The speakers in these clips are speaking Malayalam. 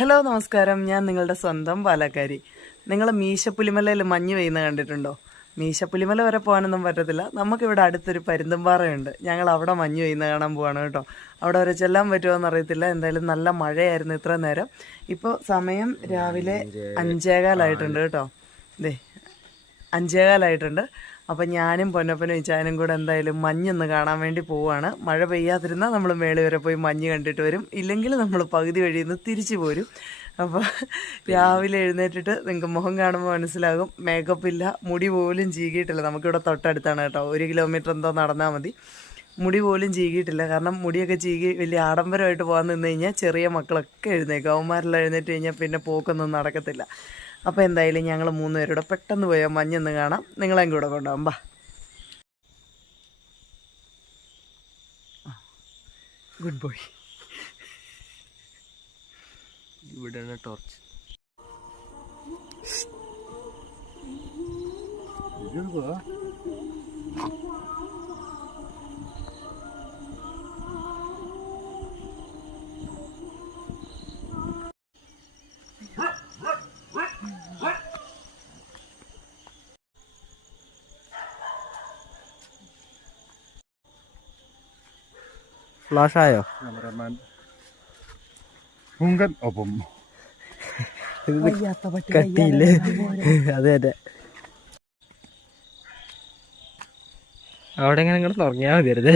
ഹലോ നമസ്കാരം. ഞാൻ നിങ്ങളുടെ സ്വന്തം പാലക്കാരി. നിങ്ങൾ മീശപ്പുലിമലയിൽ മഞ്ഞ് പെയ്യുന്ന കണ്ടിട്ടുണ്ടോ? മീശപ്പുലിമല വരെ പോകാനൊന്നും പറ്റത്തില്ല. നമുക്കിവിടെ അടുത്തൊരു പരുന്തുംപാറയുണ്ട് ഞങ്ങൾ അവിടെ മഞ്ഞ് പെയ്യുന്ന കാണാൻ പോവാണ് കേട്ടോ. അവിടെ വരെ ചെല്ലാൻ പറ്റുമോ എന്നറിയത്തില്ല എന്തായാലും നല്ല മഴയായിരുന്നു ഇത്ര നേരം. ഇപ്പോൾ സമയം രാവിലെ അഞ്ചേകാലായിട്ടുണ്ട് കേട്ടോ. ദേ അഞ്ചേകാലായിട്ടുണ്ട്. അപ്പം ഞാനും പൊന്നപ്പനും ഇച്ചാനും കൂടെ എന്തായാലും മഞ്ഞൊന്ന് കാണാൻ വേണ്ടി പോവുകയാണ് മഴ പെയ്യാതിരുന്നാൽ നമ്മൾ മേളിൽ വരെ പോയി മഞ്ഞ് കണ്ടിട്ട് വരും. ഇല്ലെങ്കിൽ നമ്മൾ പകുതി വഴിയിൽ നിന്ന് തിരിച്ചു പോരും. അപ്പോൾ രാവിലെ എഴുന്നേറ്റിട്ട് നിങ്ങൾക്ക് മുഖം കാണുമ്പോൾ മനസ്സിലാകും. മേക്കപ്പ് ഇല്ല. മുടി പോലും ചീകിയിട്ടില്ല. നമുക്കിവിടെ തൊട്ടടുത്താണ് കേട്ടോ. ഒരു കിലോമീറ്റർ എന്തോ നടന്നാൽ മതി. മുടി പോലും ചീകിയിട്ടില്ല. കാരണം മുടിയൊക്കെ ചീകി വലിയ ആഡംബരമായിട്ട് പോകാൻ നിന്ന് കഴിഞ്ഞാൽ ചെറിയ മക്കളൊക്കെ എഴുന്നേക്കും. അവന്മാരെല്ലാം എഴുന്നേറ്റ് കഴിഞ്ഞാൽ പിന്നെ പോക്കൊന്നും നടക്കത്തില്ല. അപ്പോൾ എന്തായാലും ഞങ്ങൾ മൂന്നുപേരൂടെ പെട്ടെന്ന് പോയാൽ മഞ്ഞെന്ന് കാണാം. നിങ്ങളെയും കൂടെ കൊണ്ടുപോകാം. ബാ. ഗുഡ് ബോയ് ഇവിടെയാണ് ടോർച്ച് ഫ്ലാഷ് ആയോ ക്യാമറമാൻ. പുങ്കൻ ഒപ്പം. കട്ടിയില്ലേ അതെ അതെ അവിടെ എങ്ങനെ ഇങ്ങോട്ട് തുടങ്ങിയാൽ മതി വെറുതെ.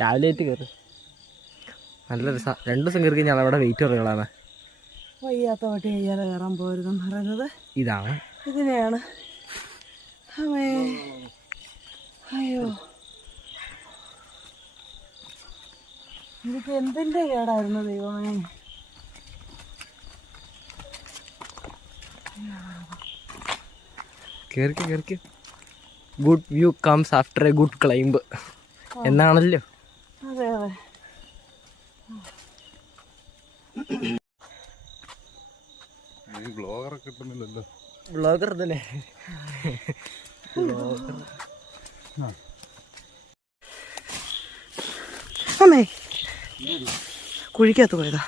രാവിലെ ആയിട്ട് കയറി നല്ല രസം. രണ്ടു ദിവസം കയറി കഴിഞ്ഞാൽ അവിടെ വെയിറ്റ് കുറവുകളാണ് വയ്യാത്ത വട്ടി കയ്യാലെ കയറാൻ പോരുതെന്ന് പറയുന്നത്. ഇതാണ്. ഇതിനെയാണ്. അമ്മേ. അയ്യോ. ഇതിപ്പോ എന്തിന്റെ കേടായിരുന്നു ദൈവമേ? കയറിക്ക് കയറിക്ക് good view comes after a good climb എന്നാണല്ലോ? അതെ അതെ. കിട്ടുന്നില്ലല്ലോ ബ്ലോഗർ തന്നെ അമ്മേ. കുഴിക്കകത്ത് പോയതാ.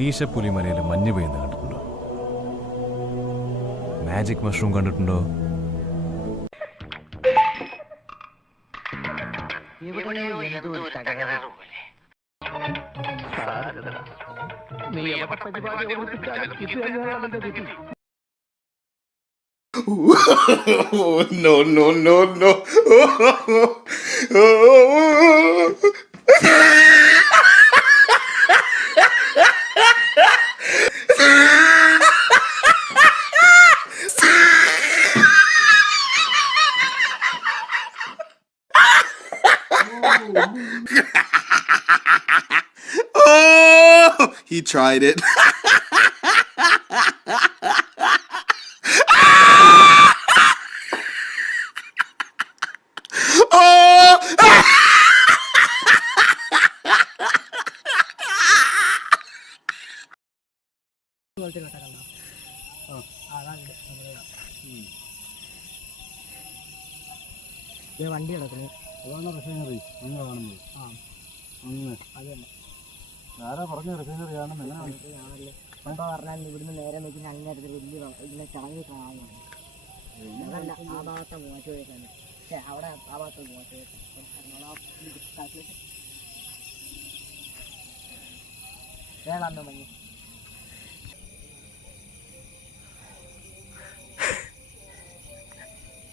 മീശപ്പുലിമലയിൽ മഞ്ഞ് പെയ്യുന്ന കണ്ടിട്ടുണ്ടോ? മാജിക് മഷ്റൂം കണ്ടിട്ടുണ്ടോ? Oh, no, no, no, no. he tried it. oh! വണ്ടി കിടക്കുന്നു അതാണ് റിഫൈനറി നിങ്ങൾ കാണുന്നത് ആ അങ്ങ് അത് തന്നെ പറഞ്ഞാൽ നേരെ നോക്കി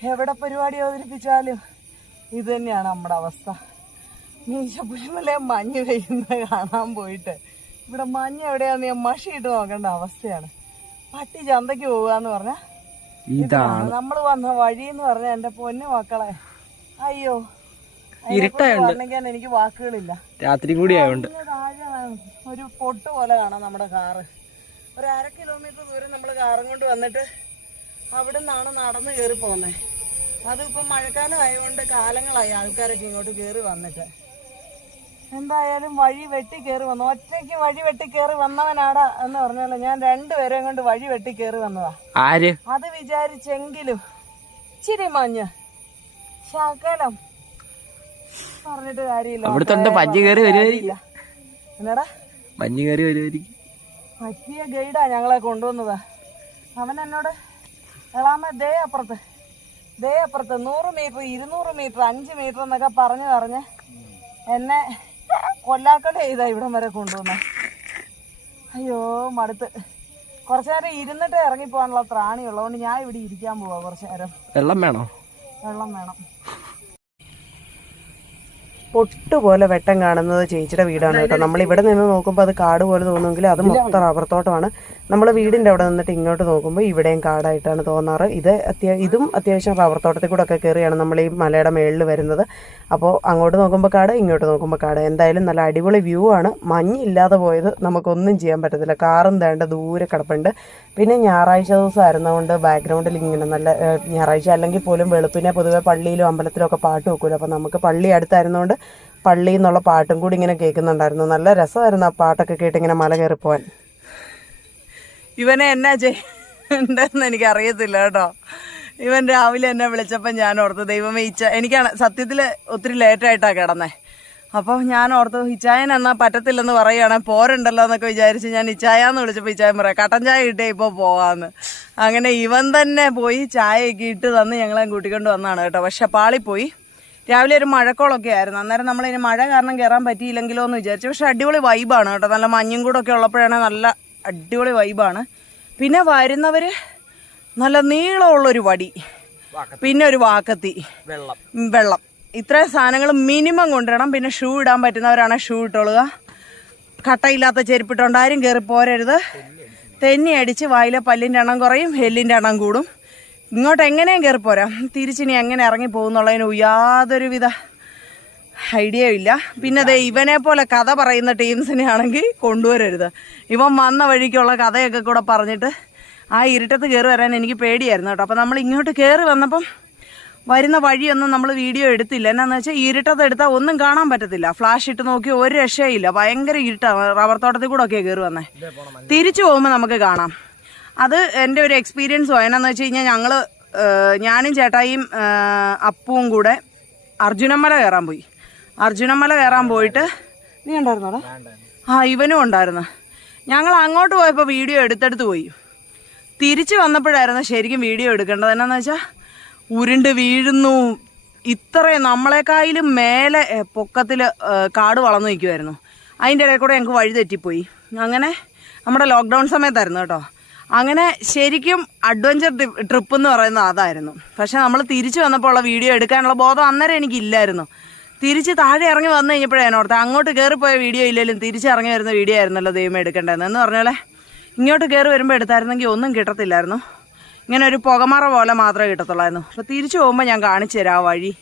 എവിടെ പരിപാടി അവതരിപ്പിച്ചാലും ഇത് തന്നെയാണ് നമ്മുടെ അവസ്ഥ. മീശപ്പുലിമല മഞ്ഞ് പെയ്യുന്നത് കാണാൻ പോയിട്ട്. ഇവിടെ മഞ്ഞ് എവിടെയാന്ന് ഞാൻ മഷിയിട്ട് നോക്കേണ്ട അവസ്ഥയാണ്. പട്ടി ചന്തയ്ക്ക് പോവാന്ന് പറഞ്ഞ? ഇതാണ് നമ്മൾ വന്ന വഴി എന്ന് പറഞ്ഞ എന്റെ പൊന്നു മക്കളെ. അയ്യോ. ഇരുട്ടാണെങ്കിൽ എനിക്ക് വാക്കുകളില്ല. രാത്രി കൂടി ആയതുകൊണ്ട് ഒരു പൊട്ട് പോലെ കാണാം നമ്മുടെ കാറ്. ഒരു അര കിലോമീറ്റർ ദൂരം നമ്മൾ കാറും കൊണ്ട് വന്നിട്ട് അവിടെ നിന്നാണ് നടന്ന് കയറി പോകുന്നത് അതിപ്പോ മഴക്കാലം ആയതുകൊണ്ട് കാലങ്ങളായി ആൾക്കാരൊക്കെ ഇങ്ങോട്ട് കയറി വന്നിട്ട്. എന്തായാലും വഴി വെട്ടി കയറി വന്നു. ഒറ്റയ്ക്ക് വഴി വെട്ടി കയറി വന്നവനാടാ എന്ന് പറഞ്ഞാലോ ഞാൻ രണ്ടുപേരെയും കൊണ്ട് വഴി വെട്ടി കയറി വന്നതാ. ആര്? അത് വിചാരിച്ചെങ്കിലും ഇച്ചിരി മഞ്ഞ്. ശകലം. പറഞ്ഞിട്ട് കാര്യമില്ല. അവിടുത്തെ ഉണ്ട് പഞ്ഞി കയറി വരുമായിരിക്കും എന്നാടാ മഞ്ഞ് കയറി വരുവായിരിക്കും. പറ്റിയ ഗൈഡാ ഞങ്ങളെ കൊണ്ടുവന്നതാ. അവൻ എന്നോട് എളാമ ദേ അപ്പുറത്ത്. ദേ അപ്പുറത്ത്. നൂറ് മീറ്റർ ഇരുന്നൂറ് മീറ്റർ അഞ്ച് മീറ്റർ എന്നൊക്കെ പറഞ്ഞു പറഞ്ഞ് എന്നെ കൊല്ലാക്കട ചെയ്താ ഇവിടം വരെ കൊണ്ടുവന്ന. അയ്യോ മടുത്ത്. കുറച്ചു നേരം ഇരുന്നിട്ട് ഇറങ്ങി പോകാനുള്ള പ്രാണി ഉള്ളതുകൊണ്ട് ഞാൻ ഇവിടെ ഇരിക്കാൻ പോവാ കുറച്ചു നേരം. വെള്ളം വേണോ? വെള്ളം വേണം. പൊട്ടുപോലെ വെട്ടം കാണുന്നത് ചേച്ചിയുടെ വീടാണ് കേട്ടോ. നമ്മൾ ഇവിടെ നിന്ന് നോക്കുമ്പോൾ അത് കാട് പോലെ തോന്നുമെങ്കിൽ അത് മൊത്തം റബ്ബർ തോട്ടമാണ് നമ്മൾ വീടിന്റെ അവിടെ നിന്നിട്ട് ഇങ്ങോട്ട് നോക്കുമ്പോൾ ഇവിടെയും കാടായിട്ടാണ് തോന്നാറ്. ഇത് അത്യാ ഇതും അത്യാവശ്യം റബ്ബർ തോട്ടത്തിൽ കൂടെ ഒക്കെ കയറിയാണ് നമ്മൾ ഈ മലയുടെ മേളിൽ വരുന്നത്. അപ്പോൾ അങ്ങോട്ട് നോക്കുമ്പോൾ കാട് ഇങ്ങോട്ട് നോക്കുമ്പോൾ കാട്. എന്തായാലും നല്ല അടിപൊളി വ്യൂ ആണ്. മഞ്ഞില്ലാതെ പോയത് നമുക്കൊന്നും ചെയ്യാൻ പറ്റത്തില്ല. കാറും തേണ്ട ദൂരെ കിടപ്പുണ്ട്. പിന്നെ ഞായറാഴ്ച ദിവസം ആയിരുന്നതുകൊണ്ട് ബാക്ക്ഗ്രൗണ്ടിൽ ഇങ്ങനെ നല്ല ഞായറാഴ്ച അല്ലെങ്കിൽ പോലും വെളുപ്പിനെ പൊതുവെ പള്ളിയിലും അമ്പലത്തിലും ഒക്കെ പാട്ട് വെക്കുമല്ലോ അപ്പോൾ നമുക്ക് പള്ളി അടുത്തായിരുന്നതുകൊണ്ട് പള്ളിയിൽ എന്നുള്ള പാട്ടും കൂടി ഇങ്ങനെ കേൾക്കുന്നുണ്ടായിരുന്നു. നല്ല രസമായിരുന്നു ആ പാട്ടൊക്കെ കേട്ട് ഇങ്ങനെ മല കയറി പോവാൻ ഇവനെ എന്നാ ചെയ്യണ്ടെന്ന് എനിക്ക് അറിയത്തില്ല കേട്ടോ. ഇവൻ രാവിലെ എന്നെ വിളിച്ചപ്പോൾ ഞാൻ ഓർത്തു ദൈവമേ ഇച്ച എനിക്കാണ് സത്യത്തിൽ ഒത്തിരി ലേറ്റായിട്ടാണ് കിടന്നേ. അപ്പോൾ ഞാൻ ഓർത്തു ഇച്ചായൻ എന്നാൽ പറ്റത്തില്ലെന്ന് പറയുകയാണെങ്കിൽ പോരണ്ടല്ലോ എന്നൊക്കെ വിചാരിച്ച് ഞാൻ ഇച്ചായാന്ന് വിളിച്ചപ്പോൾ ഇച്ചായൻ പറയാം കട്ടൻ ചായ കിട്ടിയ ഇപ്പോൾ പോകാമെന്ന് അങ്ങനെ ഇവൻ തന്നെ പോയി ചായയൊക്കെ ഇട്ട് തന്ന് ഞങ്ങളെ കൂട്ടിക്കൊണ്ട് വന്നതാണ് കേട്ടോ. പക്ഷെ പാളിപ്പോയി. രാവിലെ ഒരു മഴക്കോളൊക്കെ ആയിരുന്നു. അന്നേരം നമ്മൾ ഇനി മഴ കാരണം കയറാൻ പറ്റിയില്ലെങ്കിലോ എന്ന് വിചാരിച്ചു. പക്ഷെ അടിപൊളി വൈബാണ് കേട്ടോ. നല്ല മഞ്ഞും കൂടെ ഒക്കെ ഉള്ളപ്പോഴാണ് നല്ല അടിപൊളി വൈബാണ്. പിന്നെ വരുന്നവർ നല്ല നീളമുള്ളൊരു വടി. പിന്നെ ഒരു വാക്കത്തി. വെള്ളം. വെള്ളം. ഇത്രയും സാധനങ്ങൾ മിനിമം കൊണ്ടുവരണം. പിന്നെ ഷൂ ഇടാൻ പറ്റുന്നവരാണ് ഷൂ ഇട്ടോളുക. കട്ടയില്ലാത്ത ചെരുപ്പിട്ടുകൊണ്ട് ആരും കയറി പോരരുത്. തെന്നി അടിച്ച്. വായിലെ പല്ലിന്റെ എണ്ണം കുറയും എല്ലിന്റെ എണ്ണം കൂടും. ഇങ്ങോട്ട് എങ്ങനെയും കയറി പോരാം. തിരിച്ചിനി എങ്ങനെ ഇറങ്ങി പോകുന്നുള്ളതിന് യാതൊരുവിധ ഐഡിയ ഇല്ല. പിന്നെ അതെ ഇവനെ പോലെ കഥ പറയുന്ന ടീംസിനെ ആണെങ്കിൽ കൊണ്ടുവരരുത്. ഇവൻ വന്ന വഴിക്കുള്ള കഥയൊക്കെ കൂടെ പറഞ്ഞിട്ട് ആ ഇരുട്ടത്ത് കയറി വരാൻ എനിക്ക് പേടിയായിരുന്നു കേട്ടോ. അപ്പോൾ നമ്മൾ ഇങ്ങോട്ട് കയറി വന്നപ്പം വരുന്ന വഴിയൊന്നും നമ്മൾ വീഡിയോ എടുത്തില്ല. എന്നാന്ന് വെച്ചാൽ ഇരുട്ടത്ത് എടുത്താൽ ഒന്നും കാണാൻ പറ്റത്തില്ല. ഫ്ലാഷ് ഇട്ട് നോക്കി ഒരു രക്ഷയില്ല ഭയങ്കര ഇരുട്ടാണ് റബ്ബർ തോട്ടത്തിൽ കൂടെ ഒക്കെ കയറി വന്നേ. തിരിച്ചു പോകുമ്പോൾ നമുക്ക് കാണാം. അത് എന്റെ ഒരു എക്സ്പീരിയൻസ് എന്നാന്ന് വെച്ച് കഴിഞ്ഞാൽ ഞങ്ങൾ ഞാനും ചേട്ടായിയും അപ്പുവും കൂടെ അർജുനമല കയറാൻ പോയി. അർജുനമല കയറാൻ പോയിട്ട് നീ ഉണ്ടായിരുന്നോടാ ആ ഇവനും ഉണ്ടായിരുന്നു. ഞങ്ങൾ അങ്ങോട്ട് പോയപ്പോൾ വീഡിയോ എടുത്തെടുത്ത് പോയി. തിരിച്ചു വന്നപ്പോഴായിരുന്നു ശരിക്കും വീഡിയോ എടുക്കേണ്ടത്. എന്നാന്ന് വെച്ചാൽ ഉരുണ്ട് വീഴുന്നു. ഇത്രയും നമ്മളെക്കായാലും മേലെ പൊക്കത്തിൽ കാട് വളർന്നു നിൽക്കുമായിരുന്നു അതിന്റെ ഇടയിൽ കൂടെ ഞങ്ങൾക്ക് വഴി തെറ്റിപ്പോയി. അങ്ങനെ നമ്മുടെ ലോക്ക്ഡൗൺ സമയത്തായിരുന്നു കേട്ടോ. അങ്ങനെ ശരിക്കും അഡ്വഞ്ചർ ട്രിപ്പ് എന്ന് പറയുന്നത് അതായിരുന്നു. പക്ഷെ നമ്മൾ തിരിച്ചു വന്നപ്പോൾ ഉള്ള വീഡിയോ എടുക്കാനുള്ള ബോധം അന്നേരം എനിക്കില്ലായിരുന്നു. തിരിച്ച് താഴെ ഇറങ്ങി വന്നു കഴിഞ്ഞപ്പോഴാണ് ഓർത്ത് അങ്ങോട്ട് കയറിപ്പോയ വീഡിയോ ഇല്ലെങ്കിലും തിരിച്ചിറങ്ങി വരുന്ന വീഡിയോ ആയിരുന്നല്ലോ ദൈവം എടുക്കേണ്ടതെന്ന്. എന്ന് പറഞ്ഞാൽ ഇങ്ങോട്ട് കയറി വരുമ്പോൾ എടുത്തായിരുന്നെങ്കിൽ ഒന്നും കിട്ടത്തില്ലായിരുന്നു. ഇങ്ങനെ ഒരു പുകമറ പോലെ മാത്രമേ കിട്ടത്തുള്ളായിരുന്നു. അപ്പോൾ തിരിച്ചു പോകുമ്പോൾ ഞാൻ കാണിച്ചു തരാം വഴി.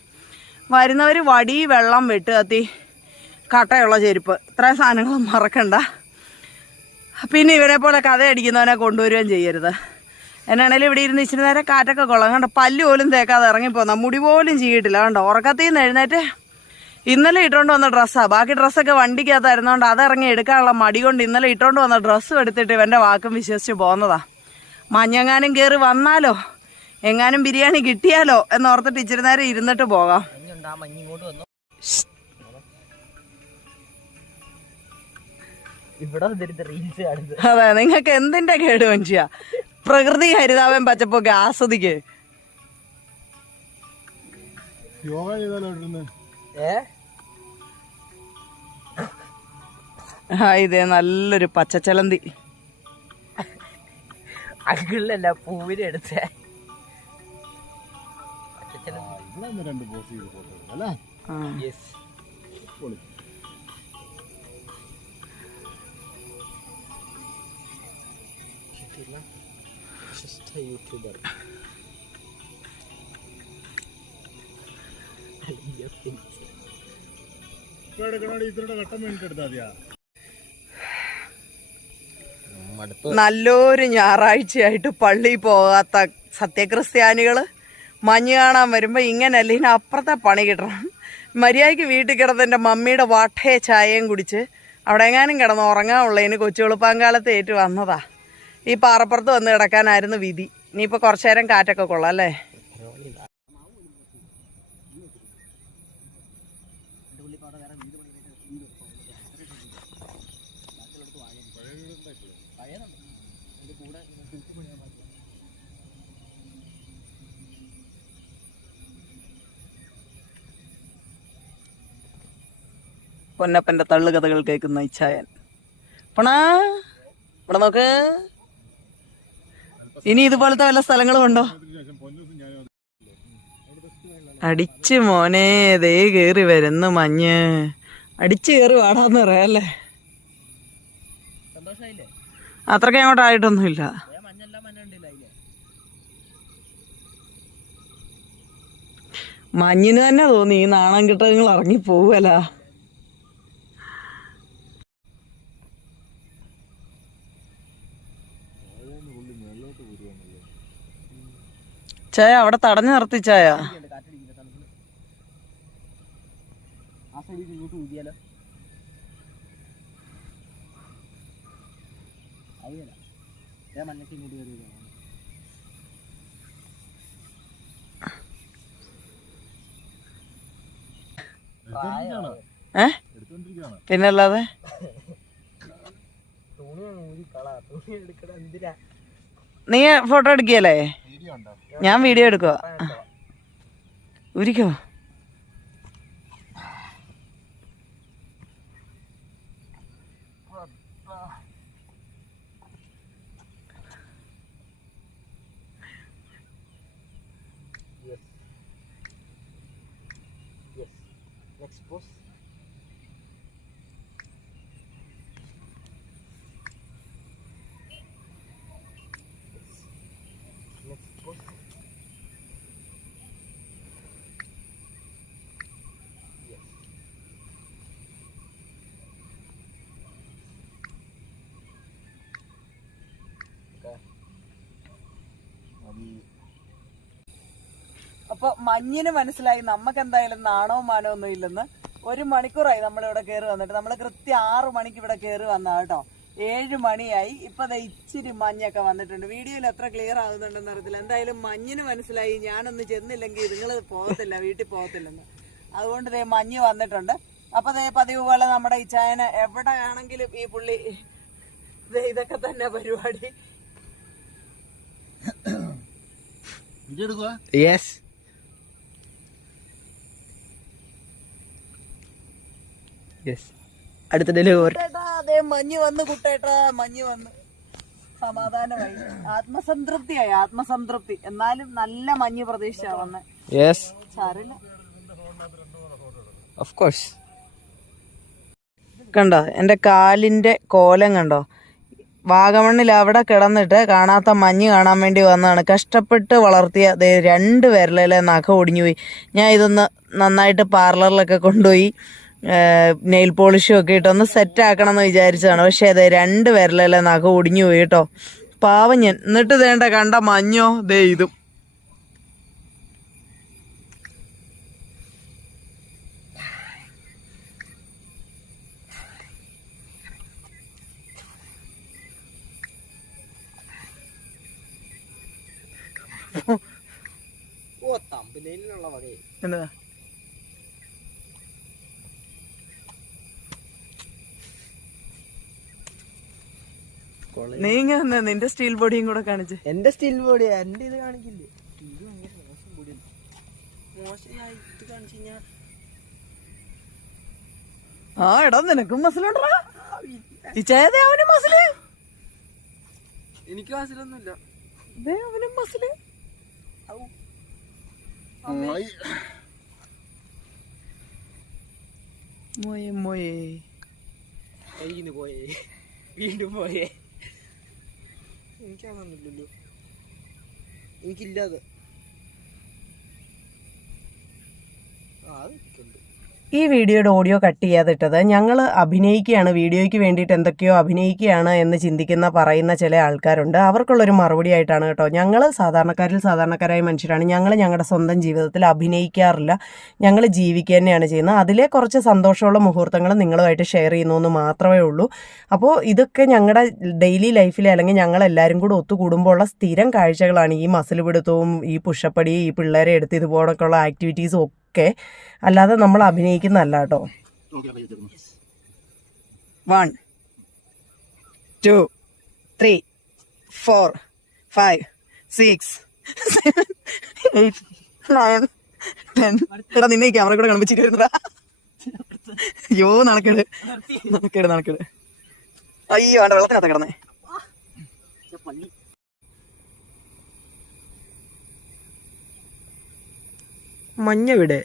വരുന്നവർ വടി വെള്ളം വെട്ട് കത്തി കട്ടയുള്ള ചെരുപ്പ്. ഇത്രയും സാധനങ്ങളും മറക്കണ്ട. പിന്നെ ഇവരെ പോലെ കഥ അടിക്കുന്നവനെ കൊണ്ടുവരികയും ചെയ്യരുത്. എന്നാണേലും ഇവിടെ ഇരുന്ന് ഇച്ചിരി നേരം കാറ്റൊക്കെ കൊള്ളാം. കണ്ട പല്ല് പോലും തേക്കാതെ ഇറങ്ങിപ്പോന്ന. മുടി പോലും ചെയ്യിട്ടില്ല കണ്ടോ ഉറക്കത്തിൽ നിന്ന് എഴുന്നേറ്റ് ഇന്നലെ ഇട്ടുകൊണ്ട് വന്ന ഡ്രസ്സാണ് ബാക്കി ഡ്രസ്സൊക്കെ വണ്ടിക്കകത്തായിരുന്നോണ്ട് അതിറങ്ങി എടുക്കാനുള്ള മടി കൊണ്ട് ഇന്നലെ ഇട്ടുകൊണ്ട് വന്ന ഡ്രസ്സും എടുത്തിട്ട് ഇവന്റെ വാക്കും വിശ്വസിച്ച് പോന്നതാ. മഞ്ഞെങ്ങാനും കയറി വന്നാലോ? എങ്ങാനും ബിരിയാണി കിട്ടിയാലോ? എന്നോർത്തിട്ട് ഇച്ചിരി നേരം ഇരുന്നിട്ട് പോകാം. അതെ നിങ്ങൾക്ക് എന്തിന്റെ കേട് മനുഷ്യ പ്രകൃതി ഹരിതാപം പച്ചപ്പൊക്കെ ആസ്വദിക്ക്. യോഗ ആ ഇതേ നല്ലൊരു പച്ചച്ചലന്തി. അങ്കിളിലല്ല പൂവിനെ എടുത്തേ. ഒന്ന് രണ്ട് പോസ് ചെയ്ത് ഫോട്ടോ അല്ലേ? ആ. യെസ് പൊളി യൂട്യൂബർ. നല്ലൊരു ഞായറാഴ്ചയായിട്ട് പള്ളി പോകാത്ത സത്യക്രിസ്ത്യാനികൾ മഞ്ഞ് കാണാൻ വരുമ്പോൾ ഇങ്ങനല്ല ഇനി അപ്പുറത്തെ പണി കിട്ടണം. മര്യാദയ്ക്ക് വീട്ടിൽ കിടന്ന് എന്റെ മമ്മിയുടെ വാട്ടയെ ചായയും കുടിച്ച് അവിടെ എങ്ങാനും കിടന്ന് ഉറങ്ങാനുള്ളതിന് കൊച്ചുവെളുപ്പാങ്കാലത്ത് ഏറ്റു വന്നതാ. ഈ പാറപ്പുറത്ത് വന്ന് കിടക്കാനായിരുന്നു വിധി. ഇനിയിപ്പോൾ കുറച്ചു നേരം കാറ്റൊക്കെ കൊള്ളാം അല്ലേ? പൊന്നപ്പന്റെ തള്ളുകഥകൾ കേൾക്കുന്ന ഇച്ഛായൻ. പണാ ഇവിടെ നോക്ക്. ഇനി ഇതുപോലത്തെ വല്ല സ്ഥലങ്ങളും ഉണ്ടോ? അടിച്ച് മോനെ ദേ കേറി വരുന്നു മഞ്ഞ്. അടിച്ച് കേറി വാടാന്ന് പറയാല്ലേ അത്രയ്ക്ക് ഉണ്ടല്ലോ അതിൽ മഞ്ഞിന് തന്നെ തോന്നി ഈ നാണം കിട്ടങ്ങൾ ഇറങ്ങി പോവല ചായ അവിടെ തടഞ്ഞു നിർത്തി ചായ. ഏ? പിന്നല്ലാതെ നീ ഫോട്ടോ എടുക്കിയല്ലേ ഞാൻ വീഡിയോ എടുക്കുക ഉരിക്കോ Yes. Next pose. അപ്പൊ മഞ്ഞിന് മനസ്സിലായി നമുക്ക് എന്തായാലും നാണോ മാനോ ഒന്നും ഇല്ലെന്ന് ഒരു മണിക്കൂറായി നമ്മളിവിടെ കയറി വന്നിട്ട്. നമ്മൾ കൃത്യം ആറു മണിക്ക് ഇവിടെ കയറി വന്ന കേട്ടോ. ഏഴ് മണിയായി. ഇപ്പൊ ദേ ഇച്ചിരി മഞ്ഞൊക്കെ വന്നിട്ടുണ്ട്. വീഡിയോയിൽ എത്ര ക്ലിയർ ആവുന്നുണ്ടെന്ന് അറിയത്തില്ല. എന്തായാലും മഞ്ഞിന് മനസ്സിലായി. ഞാനൊന്ന് ചെന്നില്ലെങ്കിൽ നിങ്ങൾ പോകത്തില്ല വീട്ടിൽ പോകത്തില്ലെന്ന്. അതുകൊണ്ട് ദേ മഞ്ഞ് വന്നിട്ടുണ്ട്. അപ്പൊ ദേ പതിവ് പോലെ നമ്മുടെ ഈ ചായന എവിടെ ആണെങ്കിലും ഈ പുള്ളി ദേ ഇതൊക്കെ തന്നെ പരിപാടി. Video Yes. അടുത്ത ഡെലിവറി അതെ മഞ്ഞ് വന്ന് കുട്ടേട്ടാ മഞ്ഞ് വന്ന്. സമാധാനമായി. ആത്മസംതൃപ്തിയായി ആത്മസംതൃപ്തി. എന്നാലും നല്ല മഞ്ഞ് പ്രതീക്ഷ വന്ന്. യെസ് സാറില്ല ഓഫ് കോഴ്സ് കണ്ടോ എന്റെ കാലിന്റെ കോലം കണ്ടോ? വാഗമണ്ണിൽ അവിടെ കിടന്നിട്ട് കാണാത്ത മഞ്ഞ് കാണാൻ വേണ്ടി വന്നതാണ്. കഷ്ടപ്പെട്ട് വളർത്തിയ രണ്ട് വിരലിലെ നഖം ഒടിഞ്ഞുപോയി. ഞാൻ ഇതൊന്ന് നന്നായിട്ട് പാർലറിലൊക്കെ കൊണ്ടുപോയി. നെയിൽ പോളിഷും ഒക്കെ ഇട്ടൊന്ന് സെറ്റ് ആക്കണം എന്ന് വിചാരിച്ചതാണ്. പക്ഷേ അതെ രണ്ട് വിരലല്ലേ നഖം ഒടിഞ്ഞു പോയി കേട്ടോ. പാവം ഞാൻ. എന്നിട്ട് വേണ്ട കണ്ട മഞ്ഞോ? ദേ ഇതും. ഓ തമ്പനയിലുള്ള വകയെ. എന്നതാ? നീ നിന്റെ സ്റ്റീൽ ബോഡിയും കൂടെ കാണിച്ച്. എന്റെ സ്റ്റീൽ ബോഡി എന്റെ ഇത് കാണിക്കില്ലേ? ആ എടാ നിനക്കും മസിലുണ്ടോ ഈ ചേതേ അവനും മസിൽ? എനിക്ക് മസിലൊന്നുമില്ല. ദേ അവനും മസിൽ. മോയെ. മോയെ പോയേ. വീണ്ടും പോയേ. എനിക്കതൊന്നുമില്ലല്ലോ. എനിക്കില്ലാതെ. ആ അത് ഉണ്ട് ഈ വീഡിയോയുടെ ഓഡിയോ കട്ട് ചെയ്യാതിട്ടത് ഞങ്ങൾ അഭിനയിക്കുകയാണ്. വീഡിയോയ്ക്ക് വേണ്ടിയിട്ട് എന്തൊക്കെയോ അഭിനയിക്കുകയാണ് എന്ന് ചിന്തിക്കുന്ന പറയുന്ന ചില ആൾക്കാരുണ്ട്. അവർക്കുള്ളൊരു മറുപടി ആയിട്ടാണ് കേട്ടോ. ഞങ്ങൾ സാധാരണക്കാരിൽ സാധാരണക്കാരായ മനുഷ്യരാണ്. ഞങ്ങൾ ഞങ്ങളുടെ സ്വന്തം ജീവിതത്തിൽ അഭിനയിക്കാറില്ല. ഞങ്ങൾ ജീവിക്കുക തന്നെയാണ് ചെയ്യുന്നത്. അതിലെ കുറച്ച് സന്തോഷമുള്ള മുഹൂർത്തങ്ങൾ നിങ്ങളുമായിട്ട് ഷെയർ ചെയ്യുന്നു എന്ന് മാത്രമേ ഉള്ളൂ. അപ്പോൾ ഇതൊക്കെ ഞങ്ങളുടെ ഡെയിലി ലൈഫിൽ അല്ലെങ്കിൽ ഞങ്ങൾ എല്ലാവരും കൂടെ ഒത്തുകൂടുമ്പോൾ ഉള്ള സ്ഥിരം കാഴ്ചകളാണ് ഈ മസിൽ പിടുത്തവും ഈ പുഷപ്പടി ഈ പിള്ളേരെ എടുത്ത് ഇതുപോലൊക്കെയുള്ള ആക്ടിവിറ്റീസും ഒക്കെ അല്ലാതെ നമ്മൾ അഭിനയിക്കുന്നതല്ല കേട്ടോ okay, one two three four five six seven eight nine ten എടാ നിന്നെ ക്യാമറ കൂടെ വരുന്നതാ. അയ്യോ നടക്കട് നടക്കട് നടക്കേട് അയ്യോ വേണ്ട വെള്ളത്തിനകത്ത് കിടന്നേ. മഞ്ഞവിടെ.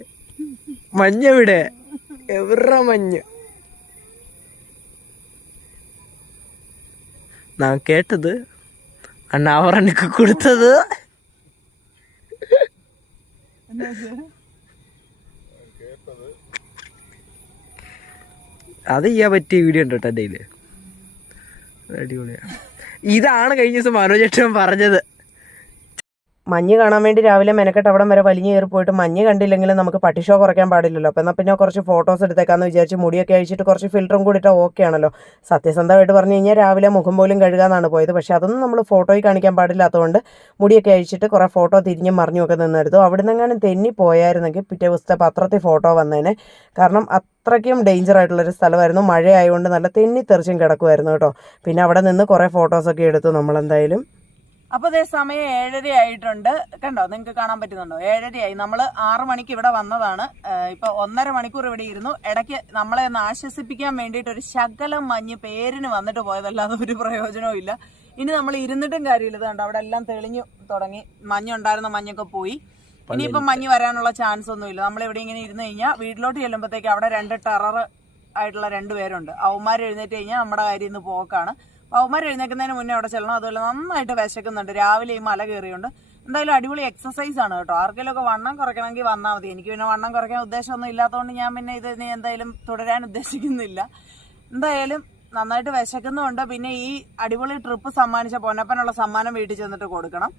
മഞ്ഞ വിടെ എവറ മഞ്ഞ്? നാ കേട്ടത് അണ്ണ അവർ എനിക്ക് കൊടുത്തത്. അത് ചെയ്യാൻ പറ്റിയ വീഡിയോ ഉണ്ട് കേട്ടോ എന്റെ ഇതാണ് കഴിഞ്ഞ ദിവസം മനോജ് ചേട്ടൻ പറഞ്ഞത്. മഞ്ഞ് കാണാൻ വേണ്ടി രാവിലെ മെനക്കെട്ട് അവിടം വരെ വലിഞ്ഞ് കയറി പോയിട്ട് മഞ്ഞ് കണ്ടില്ലെങ്കിലും നമുക്ക് പട്ടിഷോ കുറയ്ക്കാൻ പാടില്ലല്ലോ. അപ്പോൾ എന്നാൽ പിന്നെ കുറച്ച് ഫോട്ടോസ് എടുത്തേക്കാന്ന് വിചാരിച്ച് മുടിയൊക്കെ അഴിച്ചിട്ട് കുറച്ച് ഫിൽറ്ററും കൂടിയിട്ട് ഓക്കെ ആണല്ലോ. സത്യസന്ധമായിട്ട് പറഞ്ഞു കഴിഞ്ഞാൽ രാവിലെ മുഖം പോലും കഴുകാന്നാണ് പോയത്. പക്ഷേ അതൊന്നും നമ്മൾ ഫോട്ടോയിൽ കാണിക്കാൻ പാടില്ലാത്തതുകൊണ്ട് മുടിയൊക്കെ അഴിച്ചിട്ട് കുറേ ഫോട്ടോ തിരിഞ്ഞ് മറിഞ്ഞൊക്കെ നിന്നെടുത്തു അവിടെ നിന്നെങ്ങാനും തെന്നി പോയായിരുന്നെങ്കിൽ പിറ്റേ ദിവസത്തെ പത്രത്തിൽ ഫോട്ടോ വന്നേനെ. കാരണം അത്രയ്ക്കും ഡേഞ്ചർ ആയിട്ടുള്ളൊരു സ്ഥലമായിരുന്നു. മഴയായതുകൊണ്ട് നല്ല തെന്നി തെറിച്ചും കിടക്കുമായിരുന്നു കേട്ടോ. പിന്നെ അവിടെ നിന്ന് കുറേ ഫോട്ടോസൊക്കെ എടുത്തു നമ്മളെന്തായാലും. അപ്പൊ അതേ സമയം ഏഴര ആയിട്ടുണ്ട് കണ്ടോ നിങ്ങൾക്ക് കാണാൻ പറ്റുന്നുണ്ടോ? ഏഴരയായി. നമ്മൾ ആറു മണിക്ക് ഇവിടെ വന്നതാണ്. ഇപ്പൊ ഒന്നര മണിക്കൂർ ഇവിടെ ഇരുന്നു. ഇടയ്ക്ക് നമ്മളെ ഒന്ന് ആശ്വസിപ്പിക്കാൻ വേണ്ടിയിട്ട് ഒരു ശകലം മഞ്ഞ് പേരിന് വന്നിട്ട് പോയതല്ലാതെ ഒരു പ്രയോജനവും ഇല്ല. ഇനി നമ്മൾ ഇരുന്നിട്ടും കാര്യമില്ല. കണ്ടോ അവിടെ എല്ലാം തെളിഞ്ഞു തുടങ്ങി. മഞ്ഞുണ്ടായിരുന്ന മഞ്ഞൊക്കെ പോയി. ഇനിയിപ്പം മഞ്ഞ് വരാനുള്ള ചാൻസ് ഒന്നുമില്ല നമ്മൾ ഇവിടെ ഇങ്ങനെ ഇരുന്ന് കഴിഞ്ഞാൽ വീട്ടിലോട്ട് ചെല്ലുമ്പോഴത്തേക്ക് അവിടെ രണ്ട് ടെറർ ആയിട്ടുള്ള രണ്ട് പേരുണ്ട്. അവന്മാർ എഴുന്നേറ്റ് കഴിഞ്ഞാൽ നമ്മുടെ കാര്യം ഇന്ന് പോക്കാണ്. അവന്മാർ എഴുന്നേക്കുന്നതിന് മുന്നേ അവിടെ ചെല്ലണം അതുപോലെ നന്നായിട്ട് വിശക്കുന്നുണ്ട് രാവിലെ ഈ മല കയറിയുണ്ട്. എന്തായാലും അടിപൊളി എക്സസൈസ് ആണ് കേട്ടോ. ആർക്കെങ്കിലും ഒക്കെ വണ്ണം കുറയ്ക്കണമെങ്കിൽ വന്നാൽ മതി. എനിക്ക് പിന്നെ വണ്ണം കുറയ്ക്കാൻ ഉദ്ദേശമൊന്നും ഇല്ലാത്തതുകൊണ്ട് ഞാൻ പിന്നെ ഇത് എന്തായാലും തുടരാൻ ഉദ്ദേശിക്കുന്നില്ല. എന്തായാലും നന്നായിട്ട് വിശക്കുന്നുണ്ട് പിന്നെ ഈ അടിപൊളി ട്രിപ്പ് സമ്മാനിച്ച പൊന്നപ്പനുള്ള സമ്മാനം വീട്ടിൽ ചെന്നിട്ട് കൊടുക്കണം.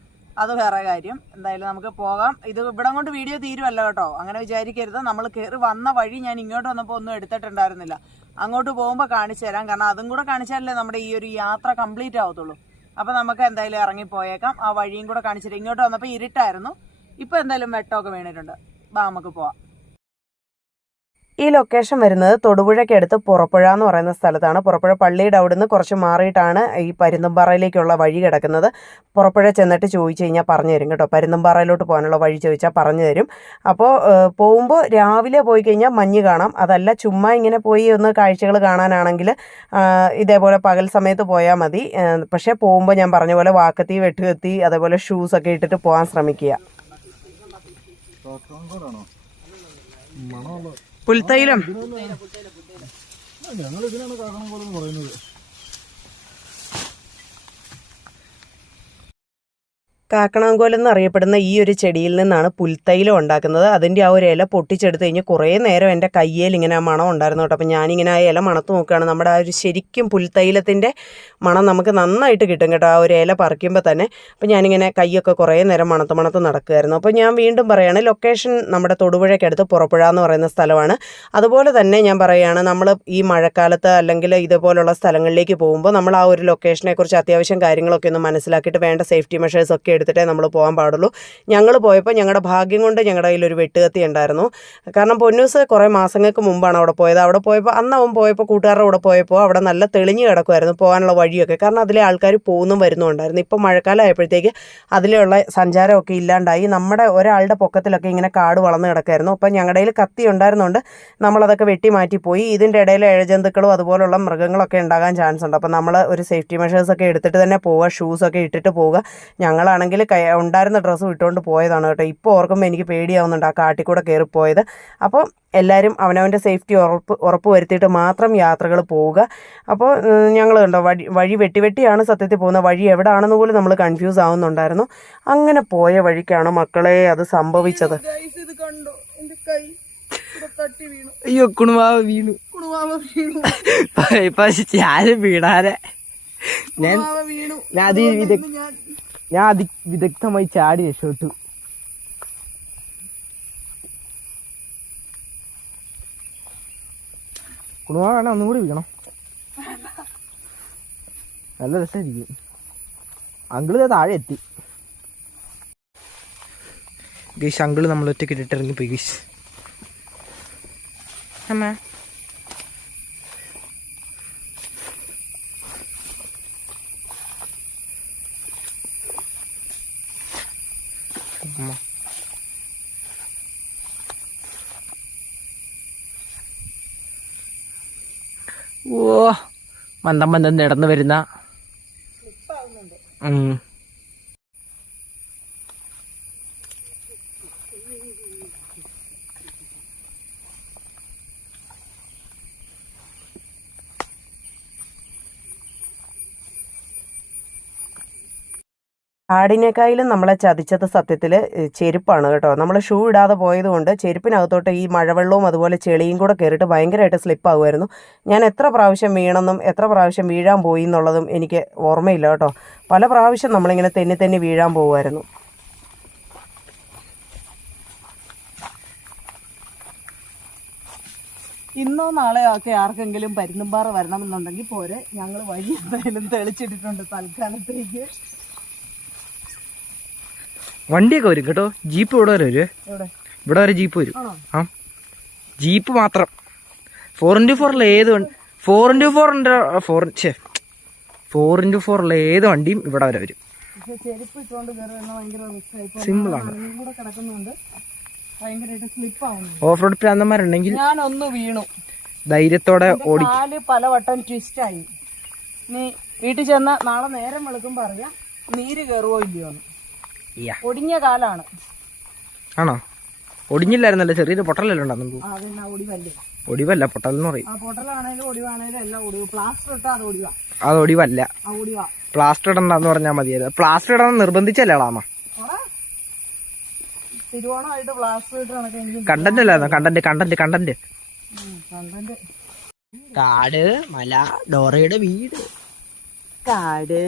അത് വേറെ കാര്യം. എന്തായാലും നമുക്ക് പോകാം. ഇത് ഇവിടെ കൊണ്ട് വീഡിയോ തീരുമല്ല കേട്ടോ. അങ്ങനെ വിചാരിക്കരുത്. നമ്മൾ കയറി വന്ന വഴി ഞാൻ ഇങ്ങോട്ട് വന്നപ്പോൾ ഒന്നും എടുത്തിട്ടുണ്ടായിരുന്നില്ല. അങ്ങോട്ട് പോകുമ്പോൾ കാണിച്ചു തരാം. കാരണം അതും കൂടെ കാണിച്ചാലല്ലേ നമ്മുടെ ഈ ഒരു യാത്ര കംപ്ലീറ്റ് ആവത്തുള്ളൂ. അപ്പോൾ നമുക്ക് എന്തായാലും ഇറങ്ങി പോയേക്കാം. ആ വഴിയും കൂടെ കാണിച്ചിട്ട് ഇങ്ങോട്ട് വന്നപ്പോൾ ഇരുട്ടായിരുന്നു. ഇപ്പോൾ എന്തായാലും വെട്ടമൊക്കെ വീണിട്ടുണ്ട്. ബാ നമുക്ക് പോവാം. ഈ ലൊക്കേഷൻ വരുന്നത് തൊടുപുഴയ്ക്കടുത്ത് പുറപ്പുഴ എന്ന് പറയുന്ന സ്ഥലത്താണ്. പുറപ്പുഴ പള്ളിയുടെ അവിടുന്ന് കുറച്ച് മാറിയിട്ടാണ് ഈ പരുന്തുംപാറയിലേക്കുള്ള വഴി കിടക്കുന്നത്. പുറപ്പുഴ ചെന്നിട്ട് ചോദിച്ചു കഴിഞ്ഞാൽ പറഞ്ഞു തരും കേട്ടോ. പരുന്തുംപാറയിലോട്ട് പോകാനുള്ള വഴി ചോദിച്ചാൽ പറഞ്ഞു തരും. അപ്പോൾ പോകുമ്പോൾ രാവിലെ പോയി കഴിഞ്ഞാൽ മഞ്ഞ് കാണാം. അതല്ല ചുമ്മാ ഇങ്ങനെ പോയി ഒന്ന് കാഴ്ചകൾ കാണാനാണെങ്കിൽ ഇതേപോലെ പകൽ സമയത്ത് പോയാൽ മതി. പക്ഷേ പോകുമ്പോൾ ഞാൻ പറഞ്ഞ പോലെ വാക്കത്തി വെട്ടുകത്തി അതേപോലെ ഷൂസൊക്കെ ഇട്ടിട്ട് പോകാൻ ശ്രമിക്കുക. കാക്കാങ്കോടാണോ? പുൽത്തൈലം ഞങ്ങൾ ഇതിനാണ് കാക്കണംകോട് പോലെ പറയുന്നത്. കാക്കണാങ്കോൽ എന്നറിയപ്പെടുന്ന ഈ ഒരു ചെടിയിൽ നിന്നാണ് പുൽത്തൈലം ഉണ്ടാക്കുന്നത്. അതിന്റെ ആ ഒരു ഇല പൊട്ടിച്ചെടുത്ത് കഴിഞ്ഞ് കുറേ നേരം എന്റെ കയ്യിൽ ഇങ്ങനെ ആ മണം ഉണ്ടായിരുന്നു കേട്ടോ. അപ്പോൾ ഞാനിങ്ങനെ ആ ഇല മണത്ത് നോക്കുകയാണ്. നമ്മുടെ ആ ഒരു ശരിക്കും പുൽത്തൈലത്തിന്റെ മണം നമുക്ക് നന്നായിട്ട് കിട്ടും കേട്ടോ ആ ഒരു ഇല പറിക്കുമ്പോൾ തന്നെ. അപ്പോൾ ഞാനിങ്ങനെ കൈയൊക്കെ കുറേ നേരം മണത്ത് മണത്ത് നടക്കുമായിരുന്നു അപ്പോൾ ഞാൻ വീണ്ടും പറയുകയാണ് ലൊക്കേഷൻ നമ്മുടെ തൊടുപുഴയ്ക്കടുത്ത് പുറപ്പുഴ എന്ന് പറയുന്ന സ്ഥലമാണ്. അതുപോലെ തന്നെ ഞാൻ പറയുകയാണ് നമ്മൾ ഈ മഴക്കാലത്ത് അല്ലെങ്കിൽ ഇതുപോലുള്ള സ്ഥലങ്ങളിലേക്ക് പോകുമ്പോൾ നമ്മൾ ആ ഒരു ലൊക്കേഷനെക്കുറിച്ച് അത്യാവശ്യം കാര്യങ്ങളൊക്കെ ഒന്ന് മനസ്സിലാക്കിയിട്ട് വേണ്ട സേഫ്റ്റി മെഷേഴ്സ് ഒക്കെ എടുത്തിട്ടേ നമ്മൾ പോകാൻ പാടുള്ളൂ. ഞങ്ങൾ പോയപ്പോൾ ഞങ്ങളുടെ ഭാഗ്യം കൊണ്ട് ഞങ്ങളുടെ കയ്യിൽ ഒരു വെട്ടുകത്തി ഉണ്ടായിരുന്നു. കാരണം പൊന്നൂസ് കുറേ മാസങ്ങൾക്ക് മുമ്പാണ് അവിടെ പോയത്. അവിടെ പോയപ്പോൾ അന്ന് അവൻ പോയപ്പോൾ കൂട്ടുകാരുടെ കൂടെ പോയപ്പോൾ അവിടെ നല്ല തെളിഞ്ഞ് കിടക്കുമായിരുന്നു പോകാനുള്ള വഴിയൊക്കെ. കാരണം അതിലെ ആൾക്കാർ പോകുന്നും വരുന്നുണ്ടായിരുന്നു ഇപ്പോൾ മഴക്കാലം ആയപ്പോഴത്തേക്ക് അതിലുള്ള സഞ്ചാരമൊക്കെ ഇല്ലാണ്ടായി. നമ്മുടെ ഒരാളുടെ പൊക്കത്തിലൊക്കെ ഇങ്ങനെ കാട് വളർന്ന് കിടക്കായിരുന്നു അപ്പോൾ ഞങ്ങളുടെ കയ്യിൽ കത്തി ഉണ്ടായിരുന്നുകൊണ്ട് നമ്മളതൊക്കെ വെട്ടി മാറ്റിപ്പോയി. ഇതിന്റെ ഇടയിൽ ഇഴജന്തുക്കളും അതുപോലുള്ള മൃഗങ്ങളൊക്കെ ഉണ്ടാകാൻ ചാൻസ് ഉണ്ട്. അപ്പോൾ നമ്മൾ ഒരു സേഫ്റ്റി മെഷേഴ്സൊക്കെ എടുത്തിട്ട് തന്നെ പോവുക. ഷൂസൊക്കെ ഇട്ടിട്ട് പോവുക. ഞങ്ങളാണെങ്കിൽ അല്ലെങ്കിൽ കൈ ഉണ്ടായിരുന്ന ഡ്രസ്സ് ഇട്ടുകൊണ്ട് പോയതാണ് കേട്ടോ. ഇപ്പോൾ ഓർക്കുമ്പോൾ എനിക്ക് പേടിയാവുന്നുണ്ട് ആ കാട്ടിൽ കൂടെ കയറിപ്പോയത്. അപ്പോൾ എല്ലാവരും അവനവന്റെ സേഫ്റ്റി ഉറപ്പ് ഉറപ്പ് വരുത്തിയിട്ട് മാത്രം യാത്രകൾ പോവുക. അപ്പോൾ ഞങ്ങൾ കണ്ടോ വഴി വഴി വെട്ടി വെട്ടിയാണ് സത്യത്തിൽ പോകുന്നത്. വഴി എവിടെയാണെന്ന് പോലും നമ്മൾ കൺഫ്യൂസ് ആവുന്നുണ്ടായിരുന്നു. അങ്ങനെ പോയ വഴിക്കാണ് മക്കളെ അത് സംഭവിച്ചത്. ഇത് കണ്ടോ? എന്റെ കൈ തട്ടി വീണു. അയ്യോ വീണു. വീണു. വീണാരെ ഞാൻ വീണു. ഞാൻ ഞാൻ അതി വിദഗ്ധമായി ചാടി രക്ഷപ്പെട്ടു. കുണുമാവ് വേണം ഒന്നും കൂടി വീണം നല്ല രസമായിരിക്കും. അങ്കിൾ താഴെ എത്തി. ഗീഷ് അങ്കിൾ നമ്മൾ കിട്ടിട്ടിറങ്ങി പോയി ഗീഷ് അമ്മ. അമ്മ ഓ മന്ദം മന്ദം നടന്നു വരുന്ന. ആടിനേക്കായാലും നമ്മളെ ചതിച്ചത് സത്യത്തിൽ ചെരുപ്പാണ് കേട്ടോ. നമ്മൾ ഷൂ ഇടാതെ പോയതുകൊണ്ട് ചെരുപ്പിനകത്തോട്ട് ഈ മഴവെള്ളവും അതുപോലെ ചെളിയും കൂടെ കയറിയിട്ട് ഭയങ്കരമായിട്ട് സ്ലിപ്പാകുമായിരുന്നു ഞാൻ എത്ര പ്രാവശ്യം വീണെന്നും എത്ര പ്രാവശ്യം വീഴാൻ പോയി എന്നുള്ളതും എനിക്ക് ഓർമ്മയില്ല കേട്ടോ. പല പ്രാവശ്യം നമ്മളിങ്ങനെ തെന്നി തെന്നി വീഴാൻ പോകുമായിരുന്നു ഇന്നോ നാളെയോ ഒക്കെ ആർക്കെങ്കിലും പരുന്നുംപാറ വരണമെന്നുണ്ടെങ്കിൽ പോരെ. ഞങ്ങൾ വഴി എന്തായാലും തെളിച്ചിട്ടിട്ടുണ്ട് തൽക്കാലത്തേക്ക്. വണ്ടിയൊക്കെ വരും കേട്ടോ. ജീപ്പ് ഇവിടെ വരെ വരുവേ ഇവിടെ വരെ ജീപ്പ് വരും. ആ. ജീപ്പ് മാത്രം. ഫോർ ഇന്റു ഫോറിൽ ഏത് വണ്ടി ഫോർ ഇന്റു ഫോർ ഉണ്ട് ഫോർ ഛേ. ഫോർ ഇന്റു ഫോറിൽ ഏത് വണ്ടിയും ഇവിടെ വരെ വരും. സിമ്പിളാണ് ഓഫ് റോഡ് പ്രാന്തന്മാരുണ്ടെങ്കിൽ ഞാനൊന്ന് വീണു. ധൈര്യത്തോടെ ഓടി പലവട്ടം പലവട്ടം ട്വിസ്റ്റായി നീ വീട്ടിൽ ചെന്ന നാളെ നേരം വെളുക്കുമ്പോ അറിയാം. നീര് കയറുവോ ഇല്ലയോ. ഒടിഞ്ഞ കാലാണ്. ആണോ? ഒടിഞ്ഞില്ലായിരുന്നല്ലോ ചെറിയൊരു പൊട്ടലല്ലോ ഉണ്ടായിരുന്നു? ആ, അതെന്നാ ഒടിവല്ലേ. പൊട്ടൽ എന്ന് പറയും. അത് ഒടിവാ. അത് ഒടിവല്ല. പ്ലാസ്റ്റർ ഇടണ്ടെന്ന് പറഞ്ഞാൽ മതിയായിരുന്നു. പ്ലാസ്റ്റർ ഇടണം നിർബന്ധിച്ചല്ലേ ആളാമ പോടാ. തിരുവോണമായിട്ട് പ്ലാസ്റ്റർ ഇട്ട് കണക്ക് കണ്ടന്റ് അല്ലായിരുന്നോ? Content content content. കണ്ടന്റ്. കാട് മല ഡോറയുടെ വീട്. കാട്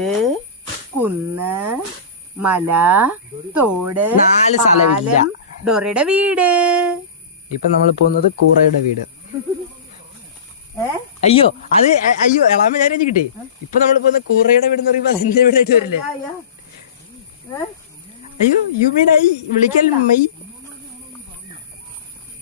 കുന്ന് മല തോട് നാല് സ്ഥലമില്ല. ഡോറയുടെ വീട്. ഇപ്പൊ നമ്മൾ പോകുന്നത് കൂറയുടെ വീട്. അയ്യോ അത് അയ്യോ എളാമ ഞാൻ കിട്ടി. ഇപ്പൊ നമ്മൾ പോകുന്ന കൂറയുടെ വീട് എന്ന് പറയുമ്പോ അതിന്റെ വീടായിട്ട് വരില്ലേ? അയ്യോ യു മീൻ ഐ വിളിക്കൽ മൈ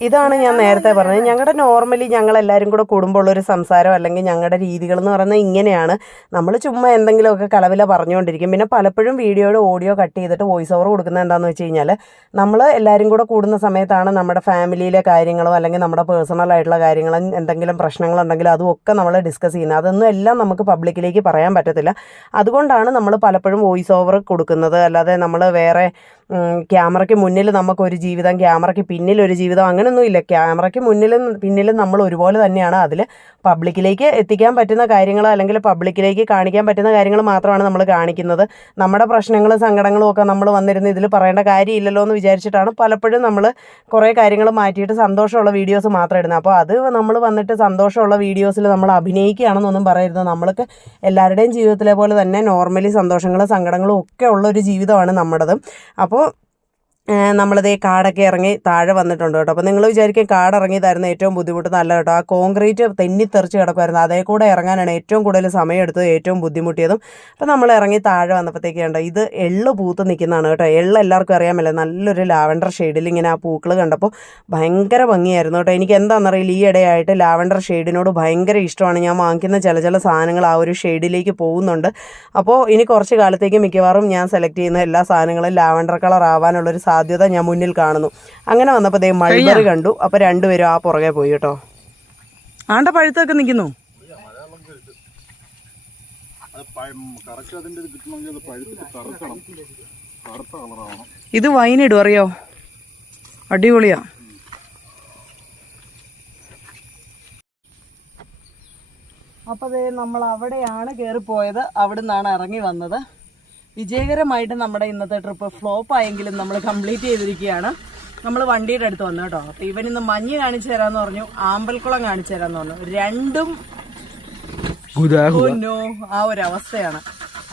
ഇതാണ് ഞാൻ നേരത്തെ പറഞ്ഞത്. ഞങ്ങളുടെ നോർമലി ഞങ്ങൾ എല്ലാവരും കൂടെ കൂടുമ്പോഴുള്ളൊരു സംസാരം അല്ലെങ്കിൽ ഞങ്ങളുടെ രീതികൾ എന്ന് പറയുന്നത് ഇങ്ങനെയാണ്. നമ്മൾ ചുമ്മാ എന്തെങ്കിലുമൊക്കെ കളവില പറഞ്ഞുകൊണ്ടിരിക്കും പിന്നെ പലപ്പോഴും വീഡിയോയുടെ ഓഡിയോ കട്ട് ചെയ്തിട്ട് വോയിസ് ഓവർ കൊടുക്കുന്നത് എന്താണെന്ന് വെച്ച് കഴിഞ്ഞാൽ നമ്മൾ എല്ലാവരും കൂടെ കൂടുന്ന സമയത്താണ് നമ്മുടെ ഫാമിലിയിലെ കാര്യങ്ങളോ അല്ലെങ്കിൽ നമ്മുടെ പേഴ്സണൽ ആയിട്ടുള്ള കാര്യങ്ങളും എന്തെങ്കിലും പ്രശ്നങ്ങളുണ്ടെങ്കിലും അതും ഒക്കെ നമ്മൾ ഡിസ്കസ് ചെയ്യുന്നത്. അതൊന്നും എല്ലാം നമുക്ക് പബ്ലിക്കിലേക്ക് പറയാൻ പറ്റത്തില്ല. അതുകൊണ്ടാണ് നമ്മൾ പലപ്പോഴും വോയിസ് ഓവർ കൊടുക്കുന്നത്. അല്ലാതെ നമ്മൾ വേറെ ക്യാമറയ്ക്ക് മുന്നിൽ നമുക്കൊരു ജീവിതം ക്യാമറയ്ക്ക് പിന്നിൽ ഒരു ജീവിതം അങ്ങനെയൊന്നും ഇല്ല. ക്യാമറയ്ക്ക് മുന്നിലും പിന്നിലും നമ്മൾ ഒരുപോലെ തന്നെയാണ്. അതിൽ പബ്ലിക്കിലേക്ക് എത്തിക്കാൻ പറ്റുന്ന കാര്യങ്ങൾ അല്ലെങ്കിൽ പബ്ലിക്കിലേക്ക് കാണിക്കാൻ പറ്റുന്ന കാര്യങ്ങൾ മാത്രമാണ് നമ്മൾ കാണിക്കുന്നത്. നമ്മുടെ പ്രശ്നങ്ങളും സങ്കടങ്ങളും ഒക്കെ നമ്മൾ വന്നിരുന്ന് ഇതിൽ പറയേണ്ട കാര്യമില്ലല്ലോ എന്ന് വിചാരിച്ചിട്ടാണ് പലപ്പോഴും നമ്മൾ കുറേ കാര്യങ്ങൾ മാറ്റിയിട്ട് സന്തോഷമുള്ള വീഡിയോസ് മാത്രം ഇടുന്നത്. അപ്പോൾ അത് നമ്മൾ വന്നിട്ട് സന്തോഷമുള്ള വീഡിയോസിൽ നമ്മൾ അഭിനയിക്കുകയാണെന്നൊന്നും പറയരുത്. നമ്മൾക്ക് എല്ലാവരുടെയും ജീവിതത്തിലെ പോലെ തന്നെ നോർമലി സന്തോഷങ്ങളും സങ്കടങ്ങളും ഒക്കെ ഉള്ള ഒരു ജീവിതമാണ് നമ്മുടേത്. അപ്പോൾ നമ്മളിതേ കാടൊക്കെ ഇറങ്ങി താഴെ വന്നിട്ടുണ്ട് കേട്ടോ. അപ്പോൾ നിങ്ങൾ വിചാരിക്കും കാട് ഇറങ്ങിയതായിരുന്നു ഏറ്റവും ബുദ്ധിമുട്ട് നല്ല കേട്ടോ. ആ കോൺക്രീറ്റ് തെന്നിത്തെറിച്ച് കിടക്കുമായിരുന്നു അതേ കൂടെ ഇറങ്ങാനാണ് ഏറ്റവും കൂടുതൽ സമയമെടുത്തത് ഏറ്റവും ബുദ്ധിമുട്ടിയതും. അപ്പോൾ നമ്മൾ ഇറങ്ങി താഴെ വന്നപ്പോഴത്തേക്ക് കണ്ടോ ഇത് എള്ള് പൂത്ത് നിൽക്കുന്നതാണ് കേട്ടോ. എള്ള് എല്ലാവർക്കും അറിയാമല്ലോ നല്ലൊരു ലാവൻഡർ ഷെയ്ഡിൽ ഇങ്ങനെ ആ പൂക്കൾ കണ്ടപ്പോൾ ഭയങ്കര ഭംഗിയായിരുന്നു കേട്ടോ. എനിക്ക് എന്താണെന്നറിയില്ല ഈ ഇടയായിട്ട് ലാവൻഡർ ഷെയ്ഡിനോട് ഭയങ്കര ഇഷ്ടമാണ്. ഞാൻ വാങ്ങിക്കുന്ന ചില ചില സാധനങ്ങൾ ആ ഒരു ഷെയ്ഡിലേക്ക് പോകുന്നുണ്ട്. അപ്പോൾ ഇനി കുറച്ച് കാലത്തേക്ക് മിക്കവാറും ഞാൻ സെലക്ട് ചെയ്യുന്ന എല്ലാ സാധനങ്ങളും ലാവൻഡർ കളർ ആവാനുള്ളൊരു സാധ്യത ഞാൻ മുന്നിൽ കാണുന്നു. അങ്ങനെ വന്നപ്പോൾ ദേ മൾബറി കണ്ടു. അപ്പോൾ രണ്ടുപേരും ആ പുറകെ പോയി കേട്ടോ. ആണ്ട പഴുത്തൊക്കെ നിൽക്കുന്നു അതിന്റെ ഇത് വൈനിടും അറിയോ? അടിപൊളിയാ. അപ്പോൾ ദേ നമ്മൾ അവിടെയാണ് കയറിപ്പോയത് അവിടെ നിന്നാണ് ഇറങ്ങി വന്നത്. വിജയകരമായിട്ട് നമ്മുടെ ഇന്നത്തെ ട്രിപ്പ് ഫ്ലോപ്പ് ആയെങ്കിലും നമ്മൾ കംപ്ലീറ്റ് ചെയ്തിരിക്കുകയാണ്. നമ്മൾ വണ്ടിയുടെ അടുത്ത് വന്നു കേട്ടോ. അപ്പൊ ഇവൻ ഇന്ന് മഞ്ഞ് കാണിച്ചു തരാന്ന് പറഞ്ഞു ആമ്പൽക്കുളം കാണിച്ചു തരാന്ന് പറഞ്ഞു. രണ്ടും നോ ആ ഒരു അവസ്ഥയാണ്.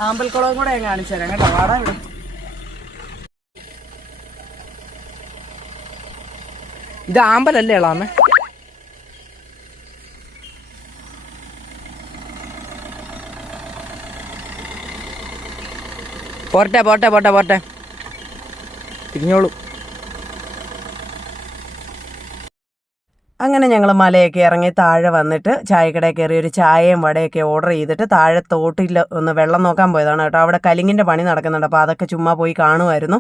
ആമ്പൽക്കുളവും കൂടെ ഞാൻ കാണിച്ചു തരാം കേട്ടോ. വാടാ ഇവിടെ. ഇത് ആമ്പലല്ലേ ഇളാമേ പോട്ടെ പോട്ടെ പോട്ടെ പോട്ടെ തിരിഞ്ഞോളൂ. അങ്ങനെ ഞങ്ങൾ മലയൊക്കെ ഇറങ്ങി താഴെ വന്നിട്ട് ചായക്കടയിൽ കയറി ഒരു ചായയും വടയൊക്കെ ഓർഡർ ചെയ്തിട്ട് താഴെ തോട്ടിൽ ഒന്ന് വെള്ളം നോക്കാൻ പോയതാണ് കേട്ടോ. അവിടെ കലിങ്ങിന്റെ പണി നടക്കുന്നുണ്ട്. അപ്പോൾ അതൊക്കെ ചുമ്മാ പോയി കാണുമായിരുന്നു.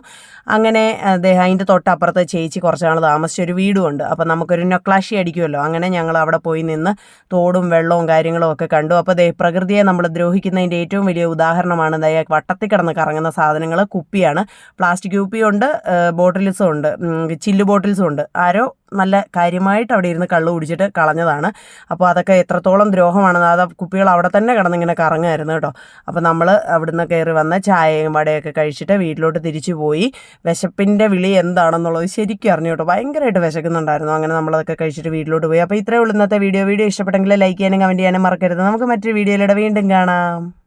അങ്ങനെ അദ്ദേഹം അതിന്റെ തൊട്ടപ്പുറത്ത് ചേച്ചി കുറച്ച് നാൾ താമസിച്ചൊരു വീടുമുണ്ട് അപ്പോൾ നമുക്കൊരു നൊക്ലാഷി അടിക്കുമല്ലോ. അങ്ങനെ ഞങ്ങൾ അവിടെ പോയി നിന്ന് തോടും വെള്ളവും കാര്യങ്ങളും ഒക്കെ കണ്ടു. അപ്പോൾ ദേ പ്രകൃതിയെ നമ്മൾ ദ്രോഹിക്കുന്നതിന്റെ ഏറ്റവും വലിയ ഉദാഹരണമാണ് ദയ വട്ടത്തിൽ കിടന്ന് കറങ്ങുന്ന സാധനങ്ങൾ കുപ്പിയാണ്. പ്ലാസ്റ്റിക് കുപ്പിയുണ്ട് ബോട്ടിൽസും ഉണ്ട്. ചില്ല് ബോട്ടിൽസും ഉണ്ട്. ആരോ നല്ല കാര്യമായിട്ട് അവിടെ ഇരുന്ന് കള്ളു കുടിച്ചിട്ട് കളഞ്ഞതാണ്. അപ്പോൾ അതൊക്കെ എത്രത്തോളം ദ്രോഹമാണെന്ന് അത് കുപ്പികൾ അവിടെ തന്നെ കിടന്നിങ്ങനെ കറങ്ങുമായിരുന്നു കേട്ടോ. അപ്പോൾ നമ്മൾ അവിടുന്ന് കയറി വന്ന ചായയും വടയൊക്കെ കഴിച്ചിട്ട് വീട്ടിലോട്ട് തിരിച്ചു പോയി. വിശപ്പിന്റെ വിളി എന്താണെന്നുള്ളത് ശരിക്കും അറിഞ്ഞു കേട്ടോ. ഭയങ്കരമായിട്ട് വിശക്കുന്നുണ്ടായിരുന്നു. അങ്ങനെ നമ്മളതൊക്കെ കഴിച്ചിട്ട് വീട്ടിലോട്ട് പോയി. അപ്പോൾ ഇത്രയേ ഉള്ളൂ ഇന്നത്തെ വീഡിയോ. വീഡിയോ ഇഷ്ടപ്പെട്ടെങ്കിൽ ലൈക്ക് ചെയ്യാനും കമന്റ് ചെയ്യാനും മറക്കരുത്. നമുക്ക് മറ്റൊരു വീഡിയോയിലൂടെ വീണ്ടും കാണാം.